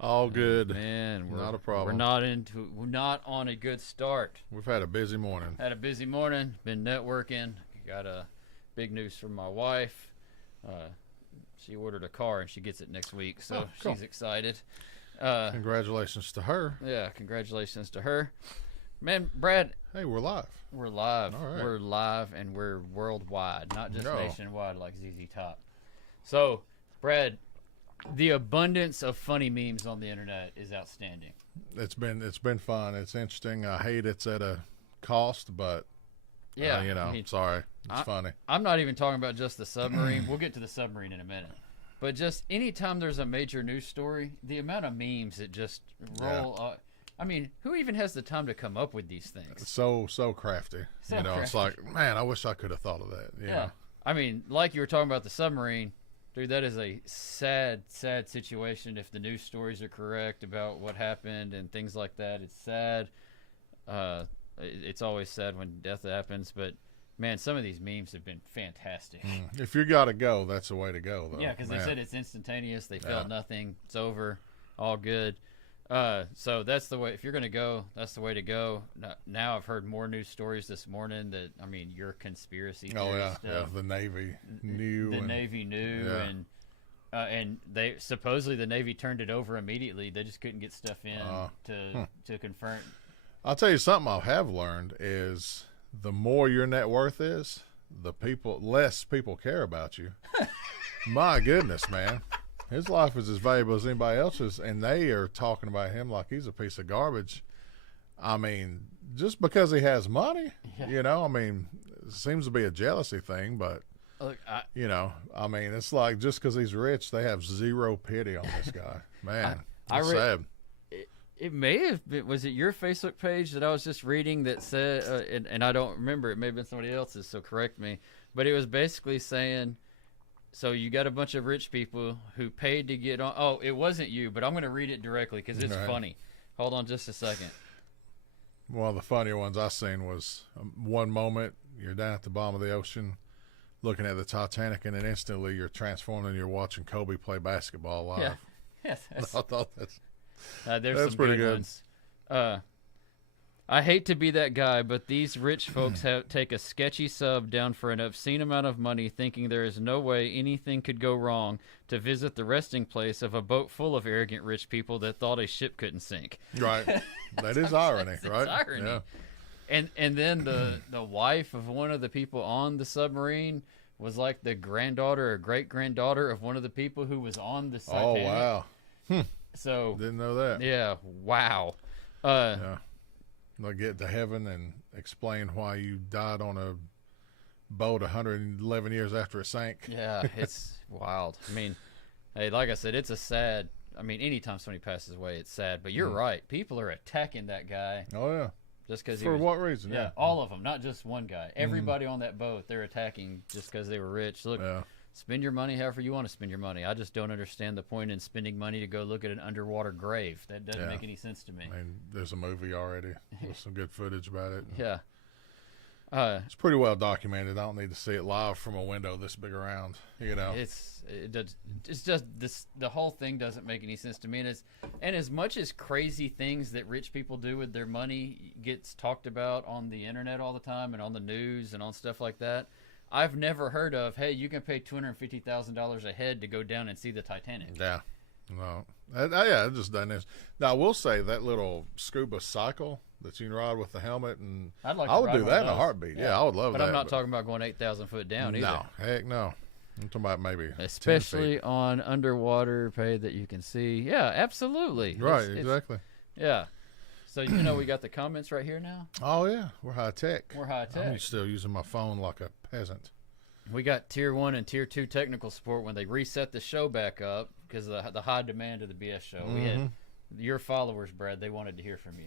All good. Man, not a problem. We're not on a good start. We've had a busy morning. Been networking. Got big news from my wife. She ordered a car and she gets it next week, so cool. She's excited. Congratulations to her. Yeah, congratulations to her. Man, Brad. Hey, we're live. We're live. All right. We're live and we're worldwide, not just No. nationwide like ZZ Top. So, Brad, the abundance of funny memes on the internet is outstanding. It's been fun. It's interesting. I hate it's at a cost, but Yeah, I mean, sorry. It's funny. I'm not even talking about just the submarine. We'll get to the submarine in a minute. But just anytime there's a major news story, the amount of memes that just roll up. I mean, who even has the time to come up with these things? So crafty. It's like, man, I wish I could have thought of that. Yeah. I mean, like you were talking about the submarine, dude, that is a sad, sad situation if the news stories are correct about what happened and things like that. It's sad. It's always sad when death happens, but man, some of these memes have been fantastic. If you got to go, that's the way to go, though. Yeah, because they said it's instantaneous. They felt nothing. It's over. All good. So that's the way. If you're going to go, that's the way to go. Now I've heard more news stories this morning that, I mean, your conspiracy theory stuff. The Navy knew. Navy knew, and they supposedly the Navy turned it over immediately. They just couldn't get stuff in to confirm. I'll tell you something I have learned is the more your net worth is, less people care about you. My goodness, man. His life is as valuable as anybody else's, and they are talking about him like he's a piece of garbage. I mean, just because he has money, I mean, it seems to be a jealousy thing, but, Look, I mean, it's like just because he's rich, they have zero pity on this guy. Man, it's sad. It may have been, was it your Facebook page that I was just reading that said, and I don't remember, it may have been somebody else's, so correct me, but it was basically saying, so you got a bunch of rich people who paid to get on. Oh, it wasn't you, but I'm going to read it directly because it's funny. Hold on just a second. One of the funnier ones I seen was one moment you're down at the bottom of the ocean looking at the Titanic, and then instantly you're transformed and you're watching Kobe play basketball live. Yeah. I thought there's some pretty good ones. I hate to be that guy, but these rich folks take a sketchy sub down for an obscene amount of money, thinking there is no way anything could go wrong, to visit the resting place of a boat full of arrogant rich people that thought a ship couldn't sink. Right. That is irony, right? It's irony. Yeah. And then the wife of one of the people on the submarine was like the granddaughter or great-granddaughter of one of the people who was on the Titanic. Oh, wow. So didn't know that. Yeah, wow. They'll get to heaven and explain why you died on a boat 111 years after it sank. Yeah, it's wild. I mean, hey, like I said, it's a sad. I mean, anytime somebody passes away, it's sad. But you're right. People are attacking that guy. Oh, yeah. Just because For what reason? Yeah, all of them, not just one guy. Everybody on that boat, they're attacking just because they were rich. Look. Yeah. Spend your money however you want to spend your money. I just don't understand the point in spending money to go look at an underwater grave. That doesn't make any sense to me. I mean, there's a movie already with some good footage about it. Yeah. It's pretty well documented. I don't need to see it live from a window this big around, It's just this. The whole thing doesn't make any sense to me. And as much as crazy things that rich people do with their money gets talked about on the internet all the time and on the news and on stuff like that, I've never heard of, hey, you can pay $250,000 a head to go down and see the Titanic. Yeah. No. It just doesn't. Now, I will say that little scuba cycle that you can ride with the helmet, and I would do that in a heartbeat. Yeah, I would love that. But I'm not talking about going 8,000 foot down either. No, heck no. I'm talking about maybe especially on underwater pay that you can see. Yeah, absolutely. Right, exactly. Yeah. So, we got the comments right here now? Oh, yeah. We're high tech. I'm still using my phone like a peasant. We got Tier 1 and Tier 2 technical support when they reset the show back up because of the high demand of the BS show. We had your followers, Brad. They wanted to hear from you.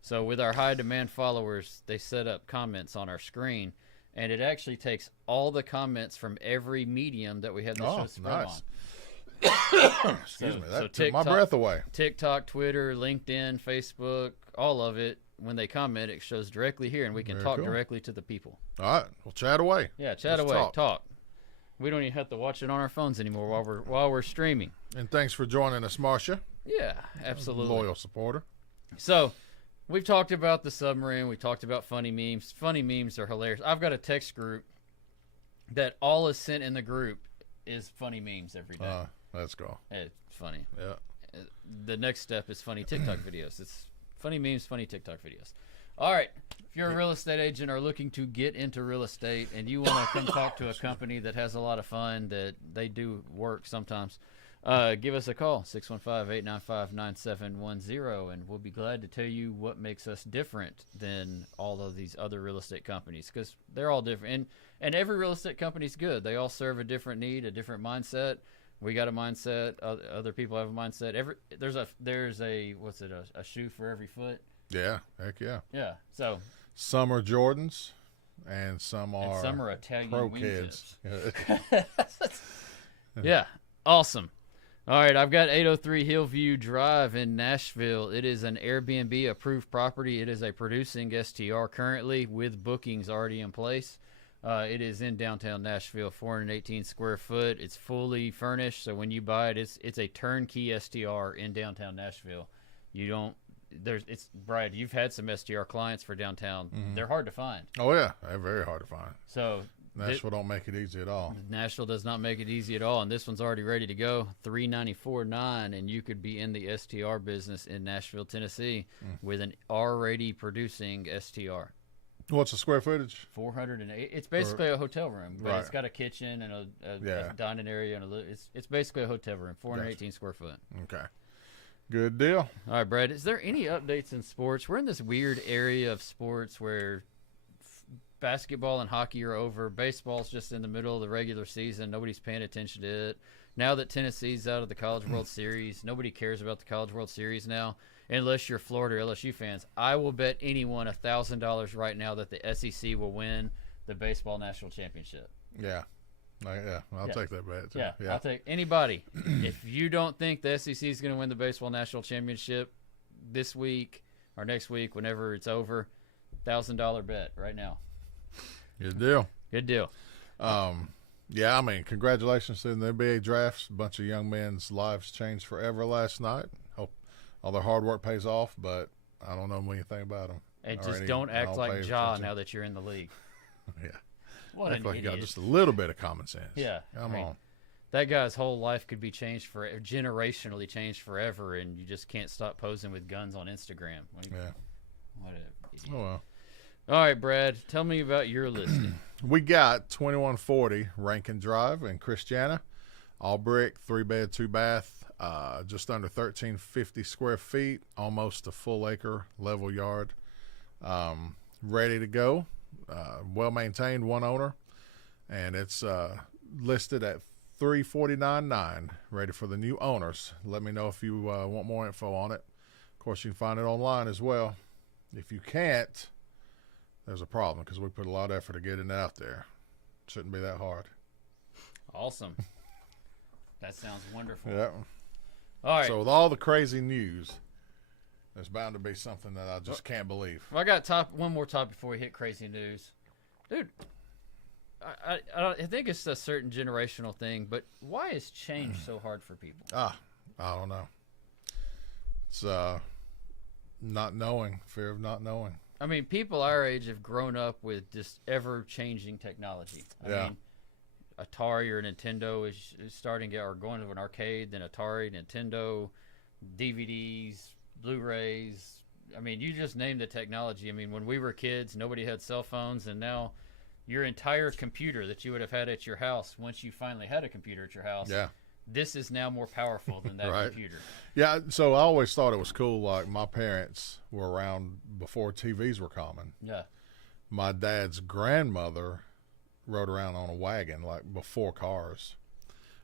So with our high demand followers, they set up comments on our screen, and it actually takes all the comments from every medium that we had the show spread on. Excuse me, that took my breath away. TikTok, Twitter, LinkedIn, Facebook, all of it. When they comment, it shows directly here, and we can talk directly to the people. All right, well, chat away. Yeah, chat away. Talk. We don't even have to watch it on our phones anymore while we're streaming. And thanks for joining us, Marcia. Yeah, absolutely. Loyal supporter. So, we've talked about the submarine. We talked about funny memes. Funny memes are hilarious. I've got a text group that all is sent in the group is funny memes every day. Let's go. It's funny. Yeah. The next step is funny TikTok videos. It's funny memes, funny TikTok videos. All right. If you're a real estate agent or looking to get into real estate and you want to come talk to a company that has a lot of fun, that they do work sometimes, give us a call, 615-895-9710, and we'll be glad to tell you what makes us different than all of these other real estate companies, because they're all different. And every real estate company is good. They all serve a different need, a different mindset. We got a mindset. Other people have a mindset. There's a what's it? A shoe for every foot. Yeah, heck yeah. Yeah. So some are Jordans, and some are Italian pro wingtips. kids. Yeah. Awesome. All right, I've got 803 Hillview Drive in Nashville. It is an Airbnb approved property. It is a producing STR currently with bookings already in place. It is in downtown Nashville, 418 square foot. It's fully furnished, so when you buy it, it's a turnkey STR in downtown Nashville. Brad, you've had some STR clients for downtown. Mm-hmm. They're hard to find. Oh yeah, they're very hard to find. So Nashville don't make it easy at all. Nashville does not make it easy at all, and this one's already ready to go. $394,900, and you could be in the STR business in Nashville, Tennessee, with an already producing STR. What's the square footage? 408. It's basically a hotel room, but right. It's got a kitchen and a dining area, and it's basically a hotel room, 418 square foot. Okay, good deal. All right, Brad. Is there any updates in sports? We're in this weird area of sports where basketball and hockey are over. Baseball's just in the middle of the regular season. Nobody's paying attention to it. Now that Tennessee's out of the College World Series, nobody cares about the College World Series now, unless you're Florida or LSU fans. I will bet anyone $1,000 right now that the SEC will win the baseball national championship. Yeah. I'll take that bet. Yeah, I'll take anybody. If you don't think the SEC is going to win the baseball national championship this week or next week, whenever it's over, $1,000 bet right now. Good deal. Good deal. Yeah, I mean, congratulations to the NBA drafts. A bunch of young men's lives changed forever last night. Hope all their hard work pays off, but I don't know anything about them. And just don't act like Ja now that you're in the league. Yeah. What an idiot. idiot. You got just a little bit of common sense. Yeah. Come on. That guy's whole life could be changed generationally changed forever, and you just can't stop posing with guns on Instagram. What an idiot. Oh, well. All right, Brad, tell me about your listing. We got 2140 Rankin Drive in Christiana. All brick, 3-bed, 2-bath, just under 1,350 square feet, almost a full acre level yard. Ready to go. Well maintained, one owner. And it's listed at $349,900, ready for the new owners. Let me know if you want more info on it. Of course, you can find it online as well. If you can't, there's a problem because we put a lot of effort to get it out there. Shouldn't be that hard. Awesome. That sounds wonderful. Yeah. All right. So with all the crazy news, there's bound to be something that I just can't believe. Well, I got one more topic before we hit crazy news. Dude, I think it's a certain generational thing, but why is change so hard for people? I don't know. It's not knowing, fear of not knowing. I mean, people our age have grown up with just ever-changing technology. I mean, Atari or Nintendo is starting or going to an arcade, then Atari, Nintendo, DVDs, Blu-rays. I mean, you just name the technology. I mean, when we were kids, nobody had cell phones, and now your entire computer that you would have had at your house, once you finally had a computer at your house, this is now more powerful than that right. computer. Yeah, so I always thought it was cool. Like, my parents were around before TVs were common. Yeah. My dad's grandmother rode around on a wagon, like, before cars.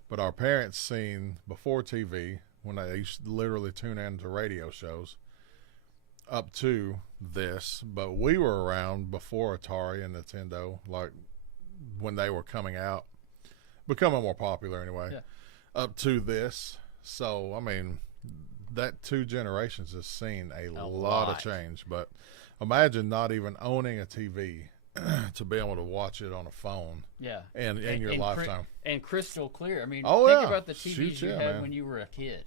But our parents seen before TV, when they used to literally tune in to radio shows, up to this. But we were around before Atari and Nintendo, like, when they were coming out. Becoming more popular anyway. Yeah. Up to this. So, I mean, that 2 generations has seen a lot of change. But imagine not even owning a TV to be able to watch it on a phone. Yeah. In your lifetime. And crystal clear. I mean, think about the TVs you had when you were a kid.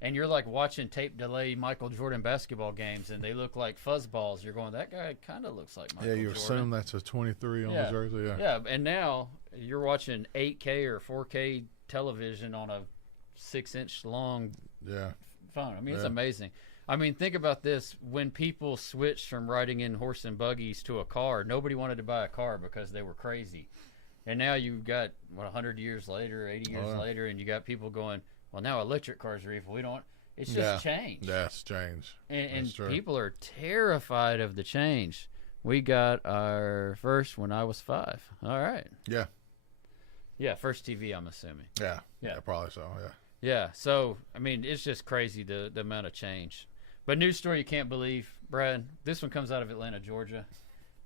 And you're like watching tape delay Michael Jordan basketball games, and they look like fuzzballs. You're going, that guy kind of looks like Michael Jordan. Yeah, you assume that's a 23 on the jersey. Yeah. Yeah, and now you're watching 8K or 4K television on a 6-inch long phone. I mean, it's amazing. I mean, think about this. When people switched from riding in horse and buggies to a car, nobody wanted to buy a car because they were crazy. And now you've got, 100 years later, 80 years later, and you got people going, well, now electric cars are evil. We don't. It's just change. Yeah, it's change. And people are terrified of the change. We got our first when I was 5. All right. Yeah. Yeah, first TV, I'm assuming. Yeah, probably so, yeah. Yeah, so, I mean, it's just crazy the amount of change. But news story you can't believe, Brad. This one comes out of Atlanta, Georgia.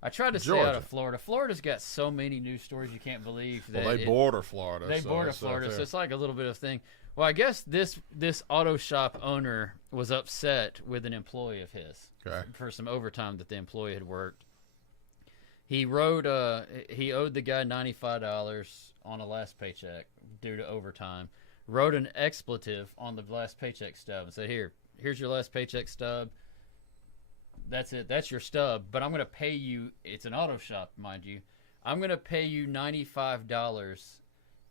I tried to stay out of Florida. Florida's got so many news stories you can't believe. That they border Florida. They border Florida, so it's like a little bit of thing. Well, I guess this auto shop owner was upset with an employee of his for some overtime that the employee had worked. He owed the guy $95 on a last paycheck due to overtime. Wrote an expletive on the last paycheck stub and said, here's your last paycheck stub. That's it. That's your stub. But I'm going to pay you. It's an auto shop, mind you. I'm going to pay you $95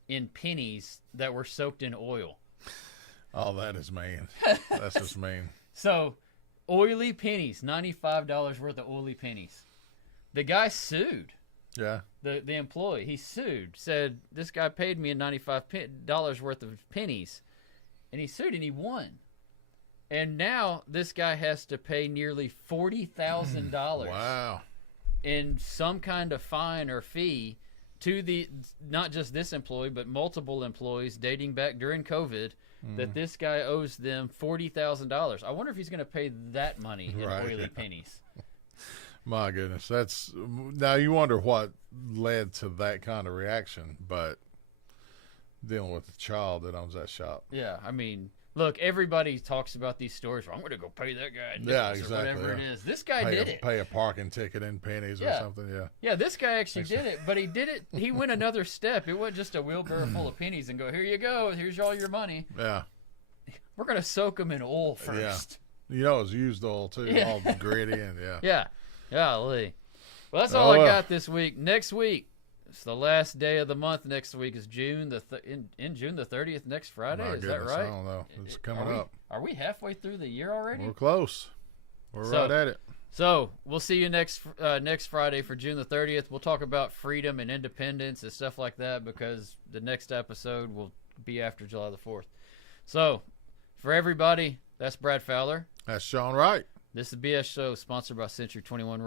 in pennies that were soaked in oil. Oh, that is mean. That's just mean. So, oily pennies, $95 worth of oily pennies. The guy sued. Yeah. The employee, he sued, said, this guy paid me $95 worth of pennies. And he sued and he won. And now this guy has to pay nearly $40,000. Wow. In some kind of fine or fee to not just this employee, but multiple employees dating back during COVID, that this guy owes them $40,000. I wonder if he's going to pay that money in oily pennies. My goodness. Now you wonder what led to that kind of reaction, but dealing with the child that owns that shop. Yeah, I mean, look, everybody talks about these stories. I'm going to go pay that guy or whatever it is. This guy did it. Pay a parking ticket in pennies or something, Yeah, this guy actually did it, but he did it. He went another step. It wasn't just a wheelbarrow full of pennies and go, here you go. Here's all your money. Yeah. We're going to soak them in oil first. Yeah. You know, it's used oil, too. All gritty and, Yeah. Golly. Well, that's all I got this week. Next week, it's the last day of the month. Next week is June in June the 30th, next Friday. Is that right? I don't know. It's coming up. Are we halfway through the year already? We're close. We're right at it. So we'll see you next Friday for June the 30th. We'll talk about freedom and independence and stuff like that because the next episode will be after July the 4th. So for everybody, that's Brad Fowler. That's Sean Wright. This is the BS Show, sponsored by Century 21.